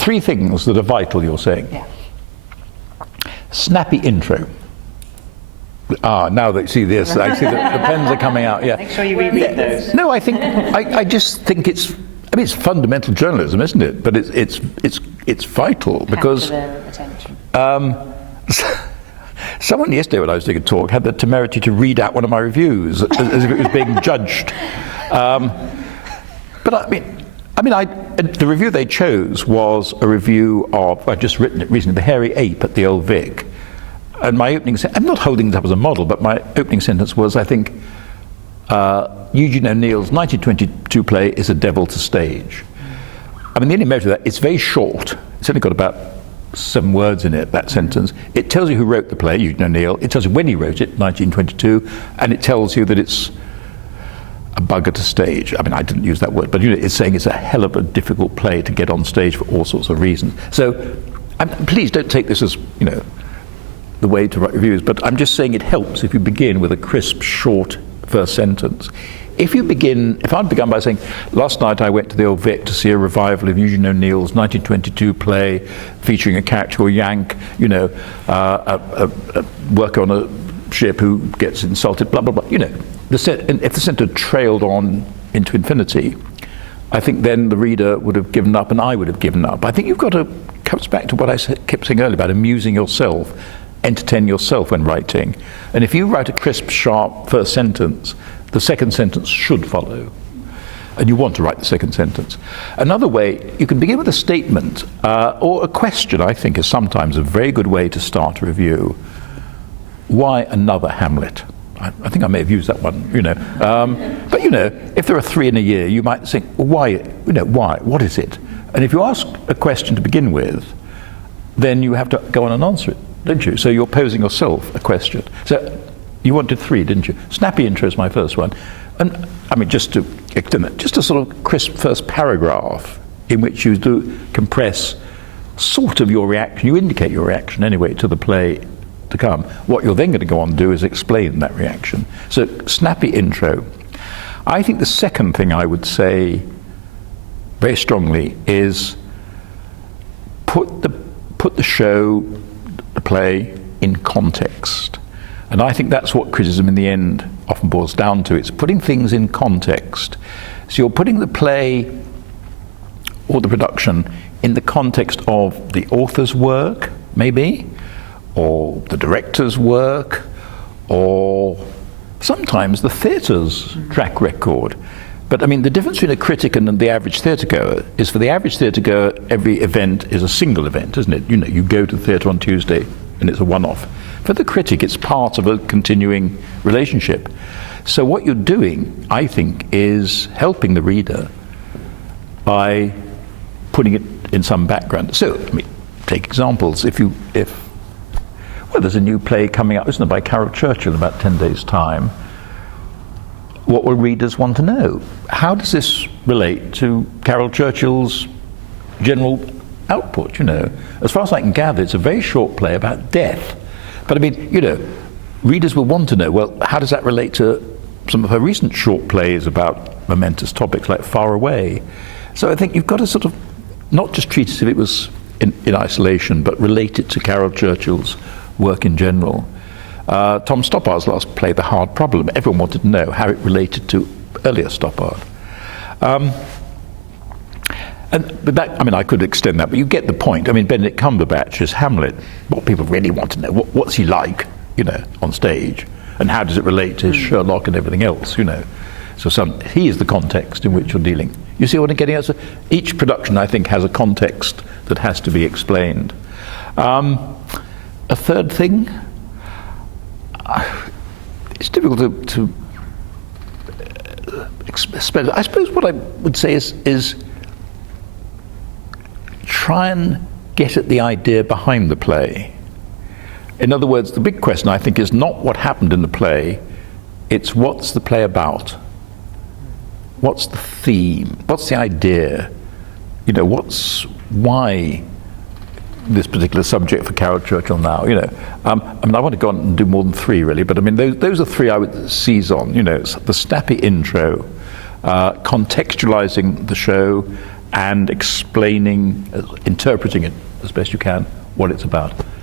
three things that are vital, you're saying. Yeah. Snappy intro. Now that you see this, I see the pens are coming out. Yeah. Make sure you reread those. No, I just think it's. I mean, it's fundamental journalism, isn't it? But it's vital because. Capture their attention. Someone yesterday, when I was doing a talk, had the temerity to read out one of my reviews as if it was being judged. But the review they chose was a review of, I've just written it recently, The Hairy Ape at the Old Vic. And my opening sentence, I'm not holding it up as a model, but my opening sentence was, I think, Eugene O'Neill's 1922 play is a devil to stage. I mean, the only measure of that, it's very short. It's only got about 7 words in it, that sentence. It tells you who wrote the play, Eugene O'Neill. It tells you when he wrote it, 1922, and it tells you that it's a bugger to stage. I mean, I didn't use that word, but it's saying it's a hell of a difficult play to get on stage for all sorts of reasons. So, please don't take this as, the way to write reviews, but I'm just saying it helps if you begin with a crisp, short first sentence. If I'd begun by saying, last night I went to the Old Vic to see a revival of Eugene O'Neill's 1922 play featuring a character called Yank, a worker on a ship who gets insulted, blah, blah, blah. If the sentence trailed on into infinity, I think then the reader would have given up and I would have given up. I think you've got to, comes back to what I kept saying earlier about amusing yourself, entertain yourself when writing. And if you write a crisp, sharp first sentence, the second sentence should follow. And you want to write the second sentence. Another way, you can begin with a statement or a question, I think, is sometimes a very good way to start a review. Why another Hamlet? I think I may have used that one, But, if there are 3 in a year, you might think, well, why? Why? What is it? And if you ask a question to begin with, then you have to go on and answer it, don't you? So you're posing yourself a question. So you wanted 3, didn't you? Snappy intro is my first one. And I mean, just to extend that, just a sort of crisp first paragraph in which you do compress sort of your reaction. You indicate your reaction anyway to the play to come. What you're then going to go on and do is explain that reaction. So snappy intro. I think the second thing I would say very strongly is put the show, the play, in context. And I think that's what criticism in the end often boils down to. It's putting things in context. So you're putting the play or the production in the context of the author's work, maybe, or the director's work, or sometimes the theatre's track record. But I mean, the difference between a critic and the average theatregoer is, for the average theatregoer, every event is a single event, isn't it? You go to the theatre on Tuesday and it's a one-off. For the critic, it's part of a continuing relationship. So what you're doing, I think, is helping the reader by putting it in some background. So, I mean, take examples. Well, there's a new play coming up, isn't there, by Carol Churchill in about 10 days' time. What will readers want to know? How does this relate to Carol Churchill's general output, As far as I can gather, it's a very short play about death. But I mean, readers will want to know, well, how does that relate to some of her recent short plays about momentous topics like Far Away? So I think you've got to sort of not just treat it as if it was in isolation, but relate it to Carol Churchill's work in general. Tom Stoppard's last play, The Hard Problem, everyone wanted to know how it related to earlier Stoppard. But that, I mean, I could extend that, but you get the point. I mean, Benedict Cumberbatch's Hamlet, what people really want to know, what's he like, on stage, and how does it relate to his Sherlock and everything else, So he is the context in which you're dealing. You see what I'm getting at? So each production, I think, has a context that has to be explained. A third thing, it's difficult to explain. I suppose what I would say is try and get at the idea behind the play. In other words, the big question, I think, is not what happened in the play, it's what's the play about? What's the theme? What's the idea? Why this particular subject for Carol Churchill now? I mean, I want to go on and do more than 3 really, but I mean, those are 3 I would seize on. It's the snappy intro, contextualizing the show, and explaining, interpreting it as best you can, what it's about.